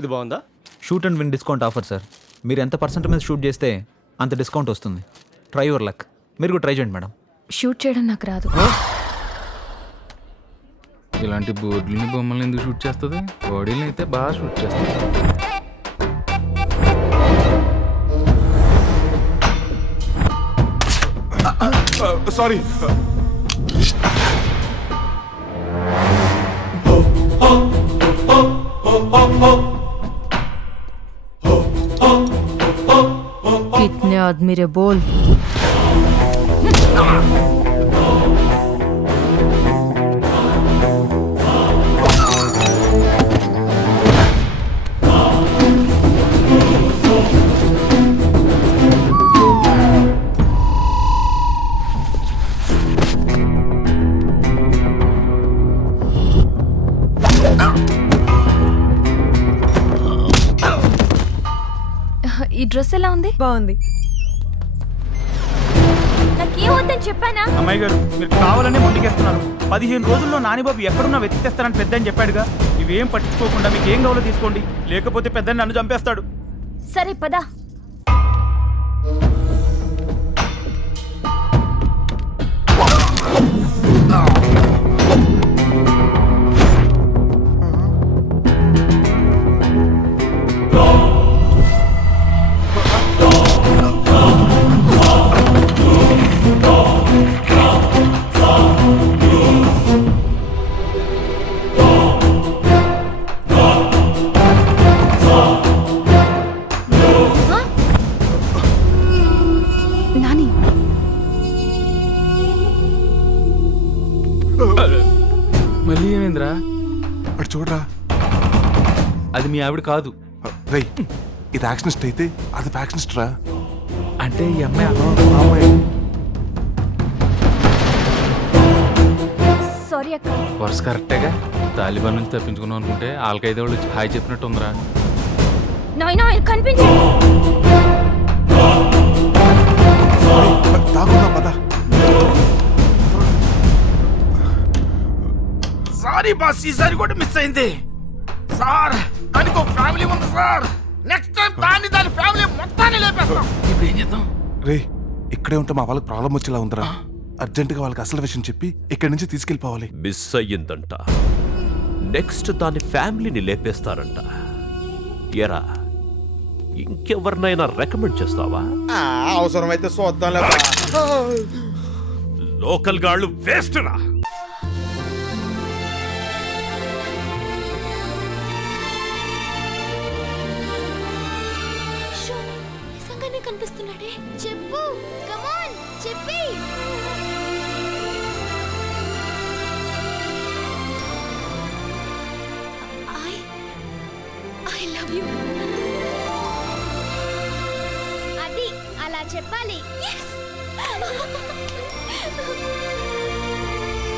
ఇది బాగుందా? Shoot and win discount offer sir. మీరు ఎంత పర్సెంట్ మీద షూట్ చేస్తే అంత డిస్కౌంట్ వస్తుంది. Try your luck. మీరు కూడా ట్రై చేయండి మేడం. షూట్ చేయడం నాకు రాదు. ఇలాంటి బోర్డులని బొమ్మలు ఎందుకు షూట్ చేస్తుంది? బాడీని అయితే బాగా షూట్ చేస్తుంది. సారీ. कितने आदमी रे बोल. ఈ డ్రెస్ ఎలా ఉంది? బాగుంది. నాకేం వద్దని చెప్పానా? అమ్మాయి గారు, మీరు కావాలనే ముందుకేస్తున్నారు. 15 రోజుల్లో నానిబాబు ఎక్కడున్నా వెతికితేస్తానని పెద్దని చెప్పాడుగా. ఇవేం పట్టించుకోకుండా మీకు ఏం కావాలో తీసుకోండి, లేకపోతే పెద్దని నన్ను చంపేస్తాడు. సరే పదా. మళ్ళీ ఏమైందిరా? అటు చూడరా. అది మీ ఆవిడ కాదు. రై, ఇది యాక్షనిస్ట్ అయితే అది ఫ్యాక్షనిస్ట్ రా. అంటే ఈ అమ్మాయి సారీ అక్క. వరుస కరెక్టేగా. తాలిబాన్ నుంచి తప్పించుకున్నాం అనుకుంటే ఆల్కైదే వాళ్ళు వచ్చి హాయ్ చెప్పినట్టు ఉందిరా. నాయనా కనిపించండి. దాకున్నా పద. సారీ బాస్, ఈసారి కూడా మిస్ అయింది సార్. దానికి ఒక ఫ్యామిలీ ఉంది సార్. నెక్స్ట్ టైం దాని ఫ్యామిలీ మొత్తాన్ని లేపేస్తాం. ఇప్పుడు ఏం చేద్దాం? రే, ఇక్కడే ఉంటే మా వాళ్ళకి ప్రాబ్లం వచ్చేలా ఉందిరా. అర్జెంటుగా వాళ్ళకి అసలు విషయం చెప్పి ఇక్కడి నుంచి తీసుకెళ్ళిపోవాలి. మిస్ అయ్యిందంట. నెక్స్ట్ దాని ఫ్యామిలీని లేపేస్తారంట. ఎరా, ఇంకెవరినైనా రికమెండ్ చేస్తావా? అవసరమైతే చూద్దాం. లోకల్ గాళ్ళు వేస్ట్ రా. కనిపిస్తున్నాడే. చెప్పు, కమాన్ చెప్పి. I love you. అది అలా చెప్పాలి. Yes.